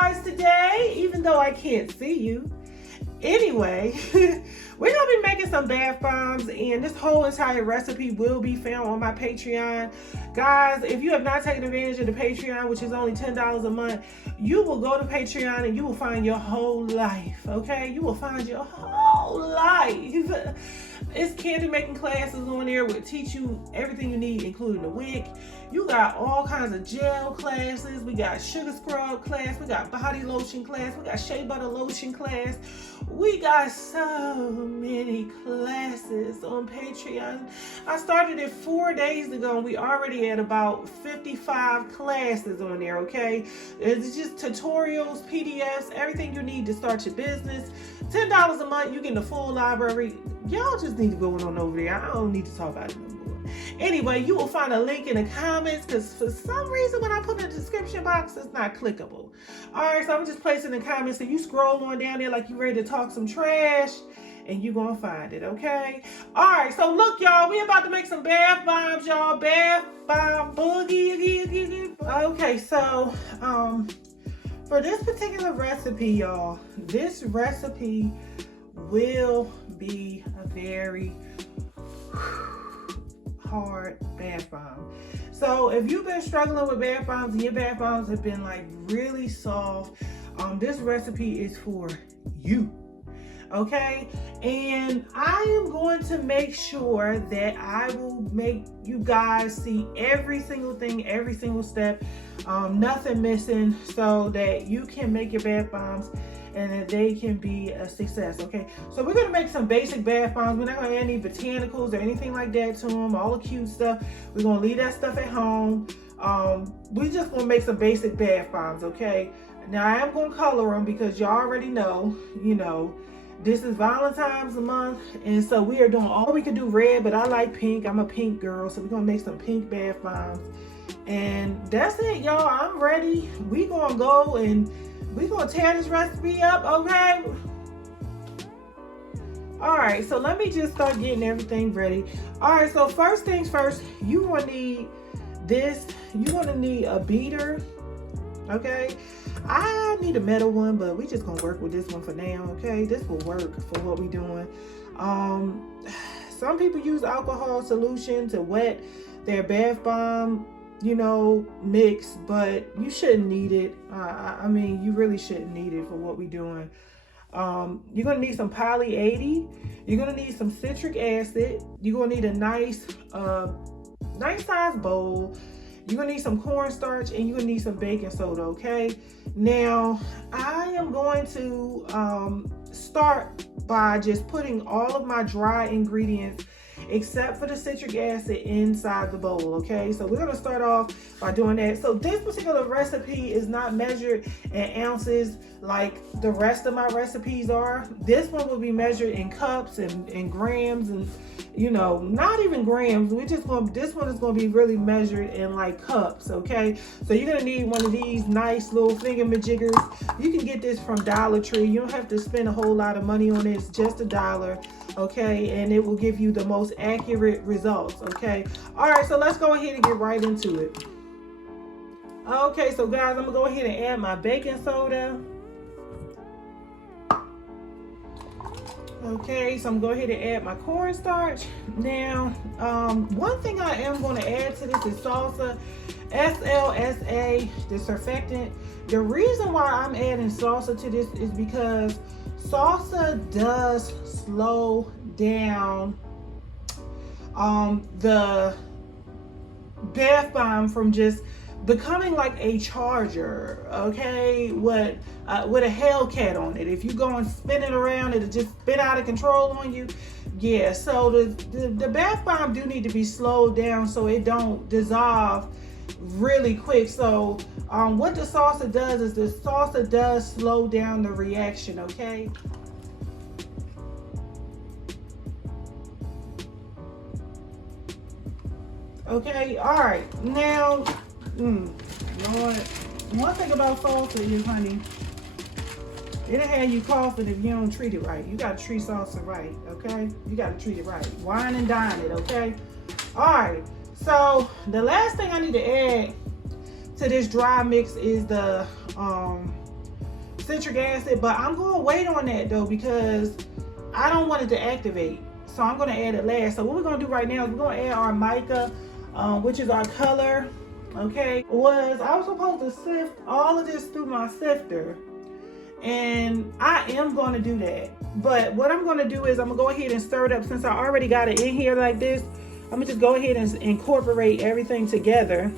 guys today, even though I can't see you. Anyway, we're gonna be making some bath bombs, and this whole entire recipe will be found on my Patreon. Guys, if you have not taken advantage of the Patreon, which is only $10 a month, you will go to Patreon and you will find your whole life, okay? You will find your whole life. It's candy making classes on there. We'll teach you everything you need, including the wick. You got all kinds of gel classes. We got sugar scrub class. We got body lotion class. We got shea butter lotion class. We got so many classes on Patreon. I started it 4 days ago and we already at about 55 classes on there, okay? It's just tutorials, PDFs, everything you need to start your business. $10 a month, you get the full library. Y'all just need to go on over there. I don't need to talk about it no more. Anyway, you will find a link in the comments because for some reason when I put in the description box, it's not clickable. All right, so I'm just placing the comments. So you scroll on down there like you ready to talk some trash and you're going to find it, okay? All right, so look, y'all, we about to make some bath bombs, y'all. Bath bomb boogie. Okay, so for this particular recipe, y'all, this recipe will be a very hard bath bomb. So if you've been struggling with bath bombs and your bath bombs have been like really soft, this recipe is for you, okay? And I am going to make sure that I will make you guys see every single thing, every single step, nothing missing, so that you can make your bath bombs and that they can be a success, okay? So we're gonna make some basic bath bombs. We're not gonna add any botanicals or anything like that to them, all the cute stuff. We're gonna leave that stuff at home. We're just gonna make some basic bath bombs, okay? Now I am gonna color them because y'all already know, you know, this is Valentine's month, and so we are doing all we could do red, but I like pink. I'm a pink girl, so we're gonna make some pink bath bombs. And that's it, y'all. I'm ready. We gonna go and we gonna tear this recipe up, okay? All right, so let me just start getting everything ready. All right, so first things first, you gonna need this. You gonna need a beater, okay? I need a metal one, but we just gonna work with this one for now, okay? This will work for what we doing. Some people use alcohol solution to wet their bath bomb, you know, mix, but you shouldn't need it. I mean, you really shouldn't need it for what we're doing. You're gonna need some poly 80. You're gonna need some citric acid. You're gonna need a nice size bowl. You're gonna need some cornstarch and you're gonna need some baking soda, okay? Now, I am going to start by just putting all of my dry ingredients except for the citric acid inside the bowl, okay? So we're gonna start off by doing that. So this particular recipe is not measured in ounces like the rest of my recipes are. This one will be measured in cups and grams, and you know, not even grams. This one is gonna be really measured in like cups, okay? So you're gonna need one of these nice little finger majiggers. You can get this from Dollar Tree. You don't have to spend a whole lot of money on it. It's just $1, okay? And it will give you the most accurate results, okay? All right, so let's go ahead and get right into it. Okay, so guys, I'm gonna go ahead and add my baking soda. Okay, so I'm going to go ahead and add my cornstarch. Now, one thing I am going to add to this is salsa, SLSA, the surfactant. The reason why I'm adding salsa to this is because salsa does slow down the bath bomb from just becoming like a charger, okay, with a Hellcat on it. If you go and spin it around, it'll just spin out of control on you. Yeah, so the bath bomb do need to be slowed down so it don't dissolve really quick. So what the salsa does is the salsa does slow down the reaction, okay? Okay, all right, now, Lord, one thing about salsa is, honey, it'll have you coughing if you don't treat it right. You gotta treat salsa right, okay? You gotta treat it right. Wine and dine it, okay? All right, so the last thing I need to add to this dry mix is the citric acid, but I'm going to wait on that though because I don't want it to activate. So I'm going to add it last. So what we're going to do right now is we're going to add our mica, which is our color. Okay, I was supposed to sift all of this through my sifter, and I am going to do that. But what I'm going to do is I'm going to go ahead and stir it up. Since I already got it in here like this, I'm going to just go ahead and incorporate everything together.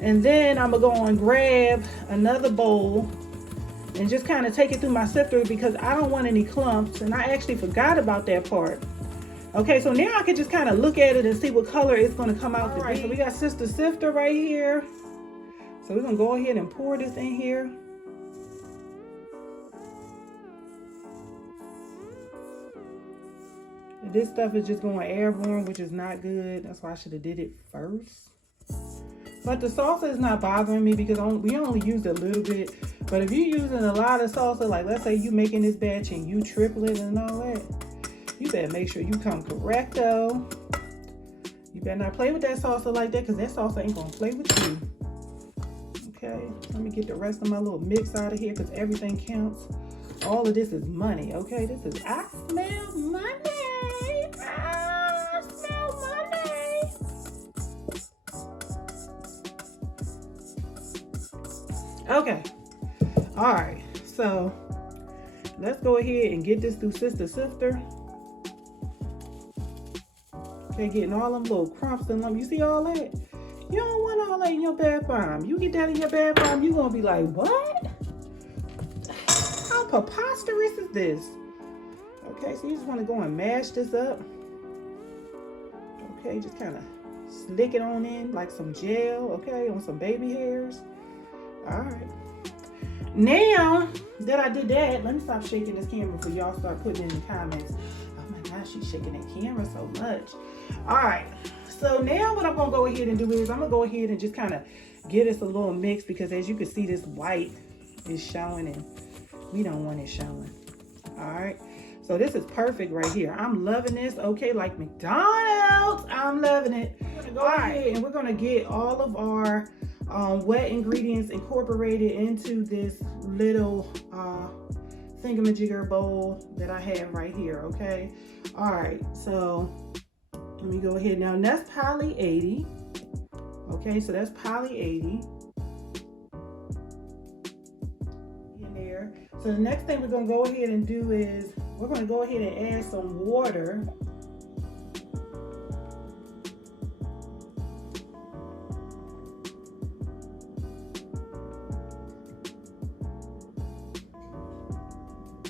And then I'm going to go and grab another bowl and just kind of take it through my sifter because I don't want any clumps. And I actually forgot about that part. Okay, so now I can just kind of look at it and see what color it's going to come out to be. So we got Sister Sifter right here. So we're going to go ahead and pour this in here. And this stuff is just going airborne, which is not good. That's why I should have did it first. But the salsa is not bothering me because we only used a little bit. But if you're using a lot of salsa, like let's say you making this batch and you triple it and all that, you better make sure you come correcto. You better not play with that salsa like that because that salsa ain't gonna play with you. Okay, let me get the rest of my little mix out of here because everything counts. All of this is money, okay? This is, I smell money. I smell money. Okay, all right, so let's go ahead and get this through Sister Sifter. Okay, getting all them little crumps and them. You see all that? You don't want all that in your bath bomb. You get that in your bath bomb, you're gonna be like, what? How preposterous is this? Okay, so you just want to go and mash this up. Okay, just kind of slick it on in like some gel, okay, on some baby hairs. All right. Now that I did that, let me stop shaking this camera before y'all start putting in the comments. Oh my gosh, she's shaking that camera so much. All right, so now what I'm gonna go ahead and do is I'm gonna go ahead and just kind of get us a little mix because as you can see, this white is showing and we don't want it showing. All right, so this is perfect right here. I'm loving this. Okay, like McDonald's, I'm loving it. We're gonna go ahead and we're gonna get all of our wet ingredients incorporated into this little thingamajigger bowl that I have right here. Okay, all right, so let me go ahead now. And that's poly 80. Okay, so that's poly 80 in there. So the next thing we're gonna go ahead and do is we're gonna go ahead and add some water.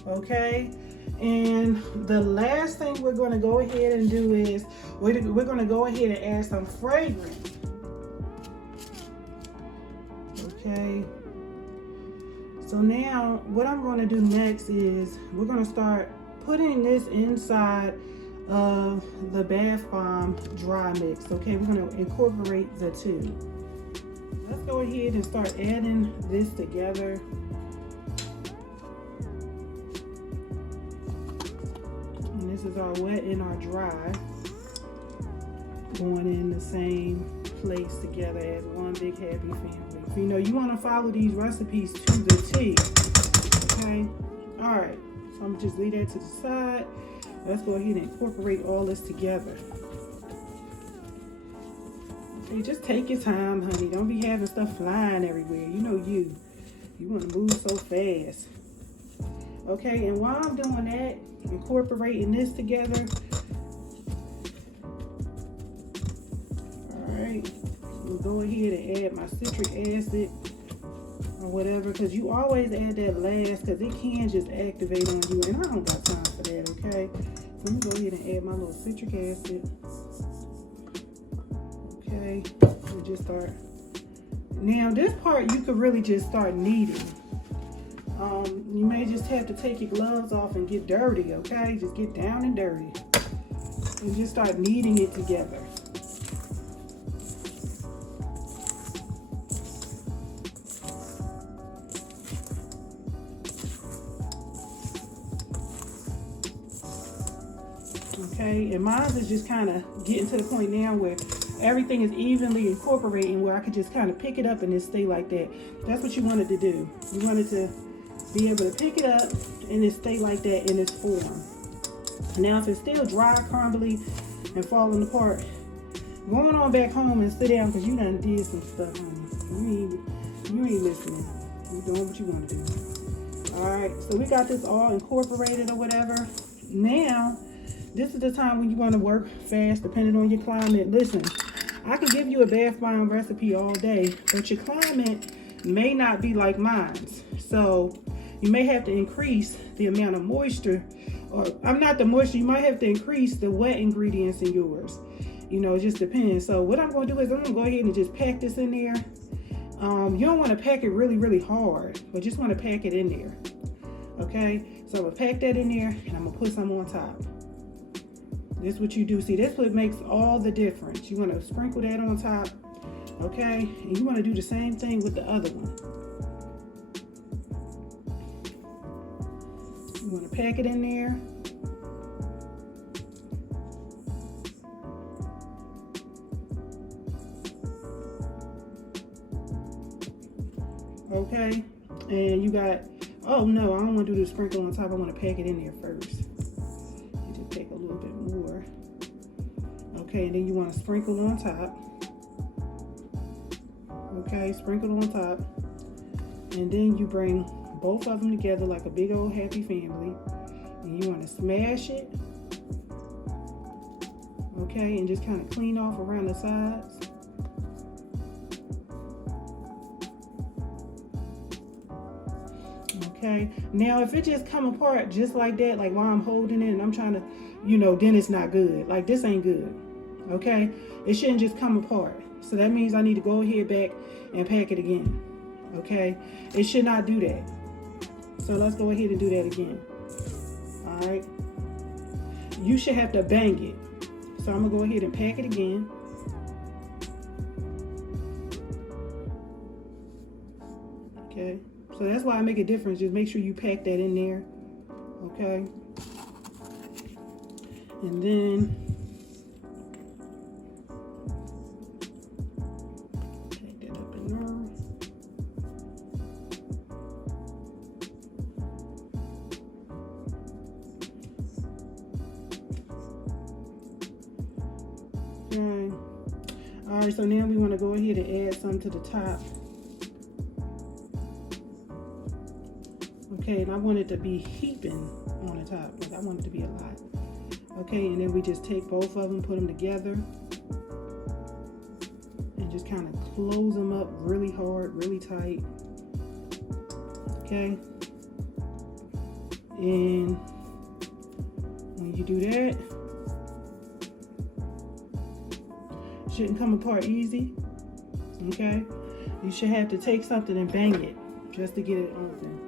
Okay, and the last thing we're going to go ahead and do is we're going to go ahead and add some fragrance. Okay, so now what I'm going to do next is we're going to start putting this inside of the bath bomb dry mix. Okay, we're going to incorporate the two. Let's go ahead and start adding this together. This is our wet and our dry going in the same place together as one big happy family. You know, you want to follow these recipes to the T. Okay, all right, so I'm gonna just leave that to the side. Let's go ahead and incorporate all this together. Okay, just take your time, honey. Don't be having stuff flying everywhere. You know you want to move so fast. Okay, and while I'm doing that, incorporating this together. All right, we'll go ahead and add my citric acid or whatever, because you always add that last because it can just activate on you, and I don't got time for that. Okay, so let me go ahead and add my little citric acid. Okay, we'll just start. Now this part you could really just start kneading. You may just have to take your gloves off and get dirty, okay? Just get down and dirty. And just start kneading it together. Okay, and mine is just kind of getting to the point now where everything is evenly incorporating, where I could just kind of pick it up and just stay like that. That's what you wanted to do. You wanted to be able to pick it up and it stay like that in its form. Now, if it's still dry, crumbly, and falling apart, going on back home and sit down because you done did some stuff, honey. You ain't listening. You doing what you want to do. All right, so we got this all incorporated or whatever. Now, this is the time when you want to work fast, depending on your climate. Listen, I can give you a bath bomb recipe all day, but your climate may not be like mine's. So you may have to increase the amount of moisture, or I'm not the moisture, you might have to increase the wet ingredients in yours. You know, it just depends. So what I'm going to do is I'm going to go ahead and just pack this in there. You don't want to pack it really, really hard, but just want to pack it in there. Okay, so I'm going to pack that in there and I'm going to put some on top. This is what you do. See, that's what makes all the difference. You want to sprinkle that on top. Okay, and you want to do the same thing with the other one. You want to pack it in there. Okay, and you got, oh no, I don't want to do the sprinkle on top. I want to pack it in there first. You just take a little bit more. Okay, and then you want to sprinkle on top. Okay, sprinkle on top. And then you bring both of them together like a big old happy family. And you want to smash it. Okay, and just kind of clean off around the sides. Okay, now if it just come apart just like that, like while I'm holding it and I'm trying to, you know, then it's not good. Like this ain't good. Okay, it shouldn't just come apart. So that means I need to go ahead back and pack it again. Okay, it should not do that. So let's go ahead and do that again. All right, you should have to bang it. So I'm gonna go ahead and pack it again. Okay. So that's why I make a difference. Just make sure you pack that in there. Okay. And then take that up in there. Okay. All right, so now we want to go ahead and add some to the top. Okay, and I want it to be heaping on the top. Like I want it to be a lot. Okay, and then we just take both of them, put them together, and just kind of close them up really hard, really tight. Okay, and when you do that, it shouldn't come apart easy. Okay, you should have to take something and bang it just to get it open.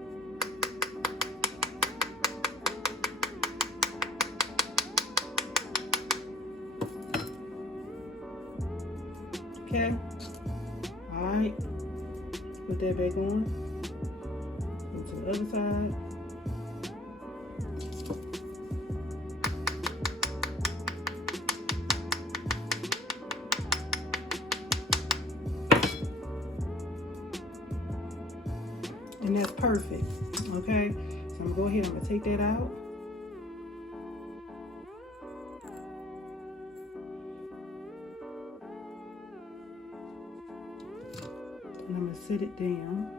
Okay, all right, put that back on. Go to the other side. And that's perfect. Okay, so I'm gonna go ahead, I'm gonna take that out. And I'm gonna sit it down.